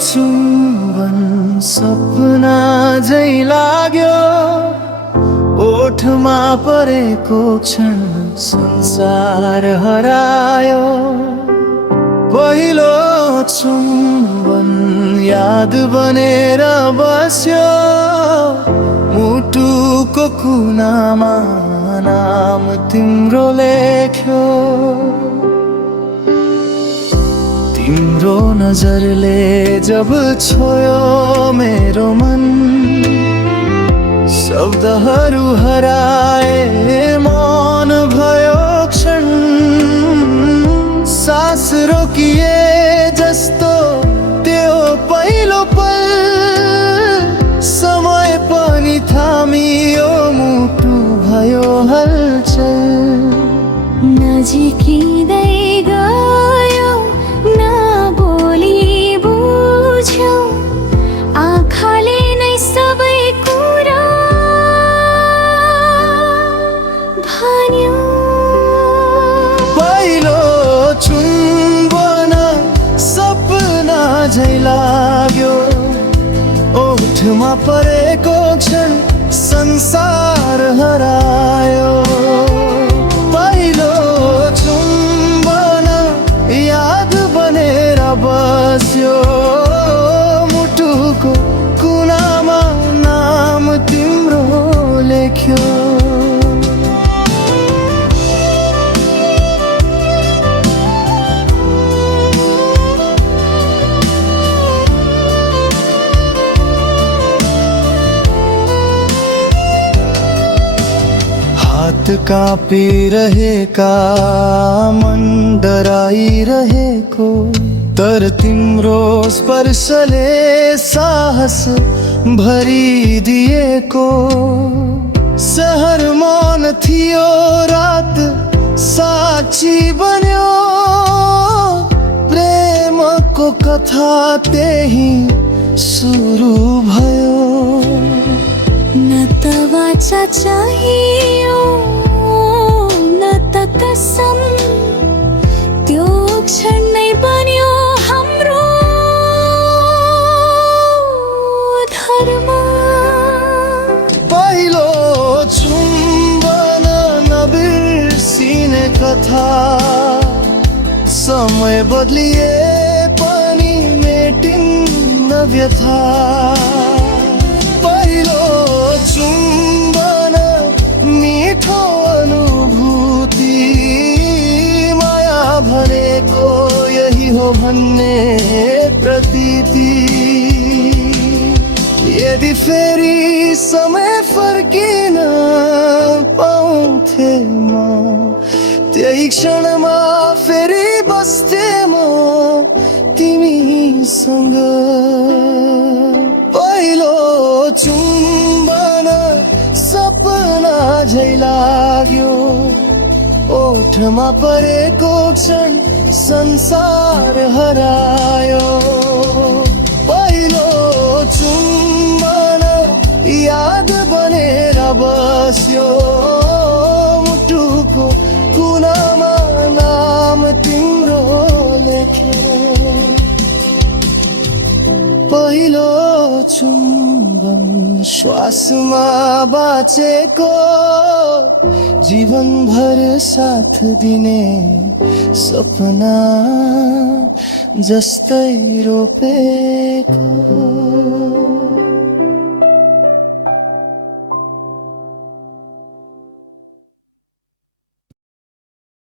चुम्बन सपना झै लाग्यो, ओठमा परेको क्षण संसार हरायो। पहिलो चुम्बन याद बनेर बस्यो, मुटुको कुनामा नाम तिम्रो लेख्यो। तिम्रो नजरले जब छोयो मेरो मन, शब्दहरू हराए मौन भयो क्षण। सास रोकिए जस्तो त्यो पहिलो पल, समय पनि थामियो मुटु भयो हलचल। नजिकिँदै गयो न बोली बुझ्यो, आँखाले नै सबै कुरा भन्यो। पहिलो चुम्बन सपना झै लाग्यो, ओठमा परेको क्षण संसार हरायो। पहिलो चुम्बन याद बनेर बस्यो, मुटुको कुनामा नाम तिम्रो लेख्यो। हात काँपिरहेका, मन डराइरहेको, तर तिम्रो स्पर्शले साहस भरिदिएको। सहर मौन थियो, रात साक्षी बन्यो, प्रेमको कथा त्यही सुरु भयो। न त वाचा चाहियो न त कसम, त्यो क्षण नै बन्यो हाम्रो धर्म। पहिलो चुम्बन नबिर्सिने कथा, समय बदलिए पनि मेटिन्न व्यथा। पहिलो चुम्बन मिठो अनुभूति, माया भनेको यही हो भन्ने प्रतीति। यदि फेरि समय फर्किन पाउँथे म, त्यही क्षणमा फेरि बस्थे म तिमीसँग। पहिलो चुम्बन सपना झै लाग्यो, ओठमा परेको क्षण संसार हरायो। पहिलो चुम्बन याद बनेर बस्यो, मुटुको कुनामा नाम तिम्रो लेख्यो। पहिलो चुम्बन श्वासमा बाँचेको, जीवनभर साथ दिने सपना जस्तै रोपेको।